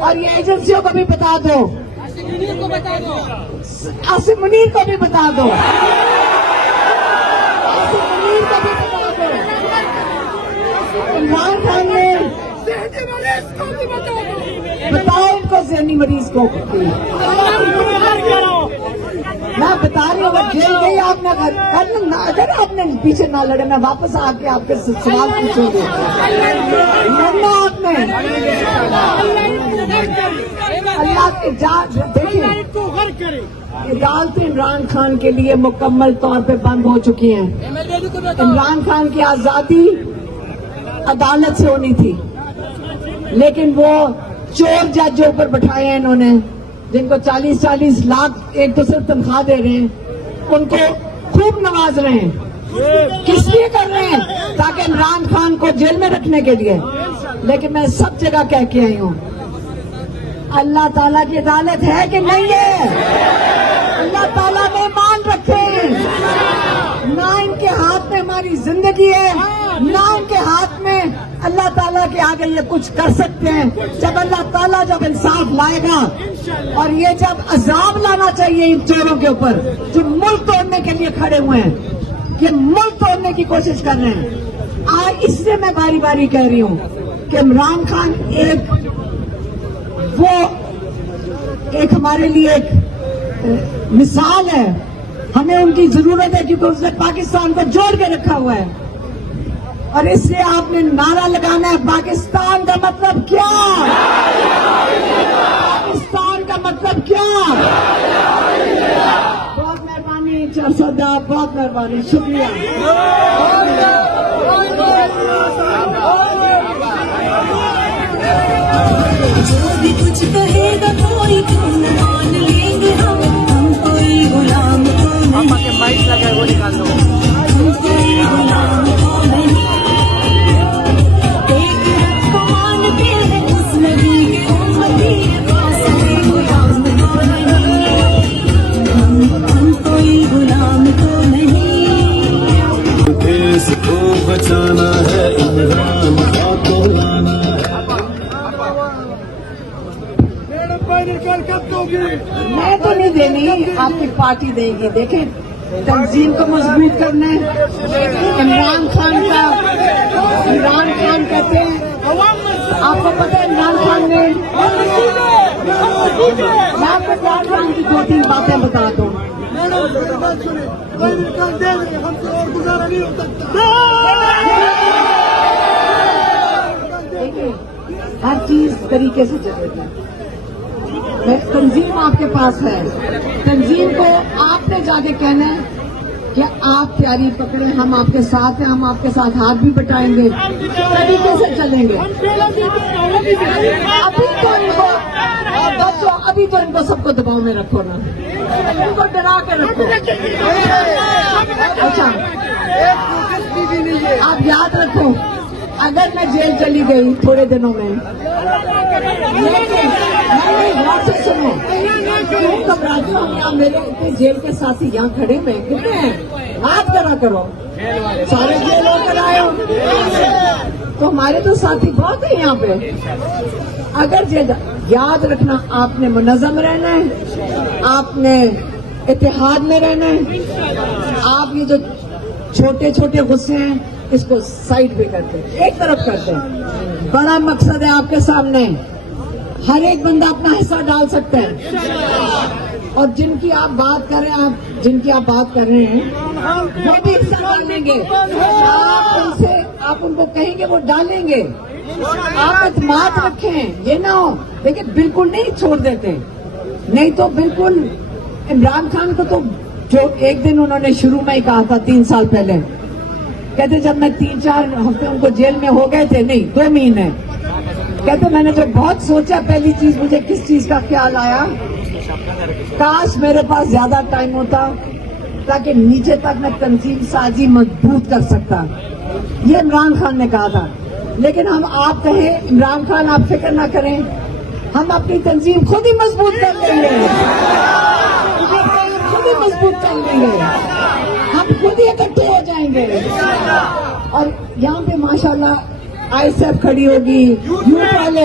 اور یہ ایجنسیوں کو بھی بتا دو, آصف منیر کو بھی بتا دو, آصف منیر کو بھی بتا دو. عمران خان نے بتاؤ ان کو ذہنی مریض کو. میں بتا رہی ہوں, اگر جیل گئی آپ نے, اگر آپ نے پیچھے نہ لڑے, میں واپس آ کے آپ کے سوال پوچھوں گی. لڑنا آپ نے, اللہ کی جان. دیکھیں, عدالتیں عمران خان کے لیے مکمل طور پہ بند ہو چکی ہیں. عمران خان کی آزادی عدالت سے ہونی تھی, لیکن وہ چور جج جو اوپر بٹھائے ہیں انہوں نے, جن کو 40-40 لاکھ ایک دوسرے تنخواہ دے رہے ہیں, ان کو خوب نواز رہے ہیں. کس لیے کر رہے ہیں؟ تاکہ عمران خان کو جیل میں رکھنے کے لیے. لیکن میں سب جگہ کہہ کے آئی ہوں, اللہ تعالیٰ کی عدالت ہے کہ نہیں ہے؟ اللہ تعالیٰ نے مان رکھے ہیں. نہ ان کے ہاتھ میں ہماری زندگی ہے, نہ ان کے ہاتھ میں اللہ تعالیٰ کے آگے یہ کچھ کر سکتے ہیں. جب اللہ تعالیٰ جب انصاف لائے گا, اور یہ جب عذاب لانا چاہیے ان چوروں کے اوپر جو ملک توڑنے کے لیے کھڑے ہوئے ہیں, یہ ملک توڑنے کی کوشش کر رہے ہیں. آج اس سے میں باری باری کہہ رہی ہوں کہ عمران خان ایک ہمارے لیے ایک مثال ہے. ہمیں ان کی ضرورت ہے کیونکہ اس نے پاکستان کو جوڑ کے رکھا ہوا ہے. اور اس سے آپ نے نعرہ لگانا ہے, پاکستان کا مطلب کیا, پاکستان کا مطلب کیا. بہت مہربانی 400 بہت مہربانی, شکریہ. جو بھی کچھ کہے گا کوئی کیوں نہ مان لیں گے ہم کوئی غلام تو نہیں, مائک لگا وہ نکال دو. ہم کوئی غلام تو نہیں. ایک رب کو مانتے ہیں اس نبی کے امتی, خاص غلام تو نہیں, ہم کوئی غلام تو نہیں. دیس کو بچانا ہے, عمران خان کو لانا ہے. میں تو نہیں دینی, آپ کی پارٹی دے گی. دیکھیں, تنظیم کو مضبوط کرنا ہے. عمران خان کہتے ہیں, آپ کو پتہ ہے عمران خان نے, میں آپ کو عمران خان کی 2-3 باتیں بتا دوں. دیکھیں, ہر چیز طریقے سے چلے گی. تنظیم آپ کے پاس ہے, تنظیم کو آپ نے جا کے کہنا ہے کہ آپ تیاری پکڑیں, ہم آپ کے ساتھ ہیں, ہم آپ کے ساتھ ہاتھ بھی بٹائیں گے, طریقے سے چلیں گے. ابھی تو ان کو سب کو دباؤ میں رکھو نا, ان کو ڈرا کے رکھو. اچھا, آپ یاد رکھو, اگر میں جیل چلی گئی تھوڑے دنوں میں, سنو, کیوں گھبراتی ہوں؟ یہاں میرے اتنے جیل کے ساتھی یہاں کھڑے ہوئے کتنے ہیں, بات کرو, سارے جیل ہو کر آئے ہو, تو ہمارے تو ساتھی بہت ہیں یہاں پہ. اگر یاد رکھنا, آپ نے منظم رہنا ہے, آپ نے اتحاد میں رہنا ہے. آپ یہ جو چھوٹے چھوٹے غصے ہیں اس کو سائڈ پہ کرتے, ایک طرف کرتے. بڑا مقصد ہے آپ کے سامنے, ہر ایک بندہ اپنا حصہ ڈال سکتا ہے. اور جن کی آپ بات کر رہے ہیں, جن کی آپ بات کر رہے ہیں وہ بھی حصہ ڈالیں گے. آپ ان کو کہیں گے وہ ڈالیں گے. آپ اعتماد رکھیں, یہ نہ ہو لیکن بالکل نہیں چھوڑ دیتے. نہیں تو بالکل عمران خان کو تو جو ایک دن انہوں نے شروع میں ہی کہا تھا 3 سال پہلے, کہتے جب میں 3-4 ہفتے ان کو جیل میں ہو گئے تھے, نہیں 2 مہینے, کہتے میں نے جو بہت سوچا, پہلی چیز مجھے کس چیز کا خیال آیا, کاش میرے پاس زیادہ ٹائم ہوتا تاکہ نیچے تک میں تنظیم سازی مضبوط کر سکتا. یہ عمران خان نے کہا تھا. لیکن ہم آپ کہیں عمران خان آپ فکر نہ کریں, ہم اپنی تنظیم خود ہی مضبوط کر لیں گے, خود ہی مضبوط کر لیں گے, ہم خود ہی اکٹھے ہو جائیں گے. اور یہاں پہ ماشاءاللہ ISF کھڑی ہوگی, یوتھ والے